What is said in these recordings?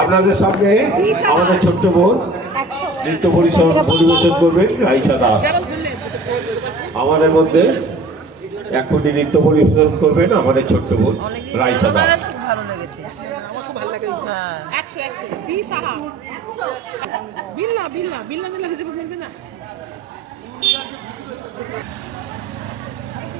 আপনাদের সামনে আমাদের ছোট্ট বোন নৃত্য পরিষদ পরিবেশন করবেন রাইসা দাস। আমাদের মধ্যে এখনই নৃত্য পরিবেশন করবেন আমাদের ছোট্ট বোন রাইসা দাস। ভালো লেগেছে।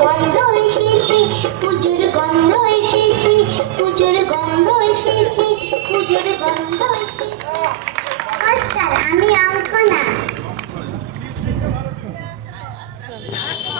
গন্ধ এসেছে পুজোর গন্ধ এসেছে পুজোর গন্ধ এসেছে পুজোর গন্ধ এসেছে। নমস্কার আমি অঙ্কনা।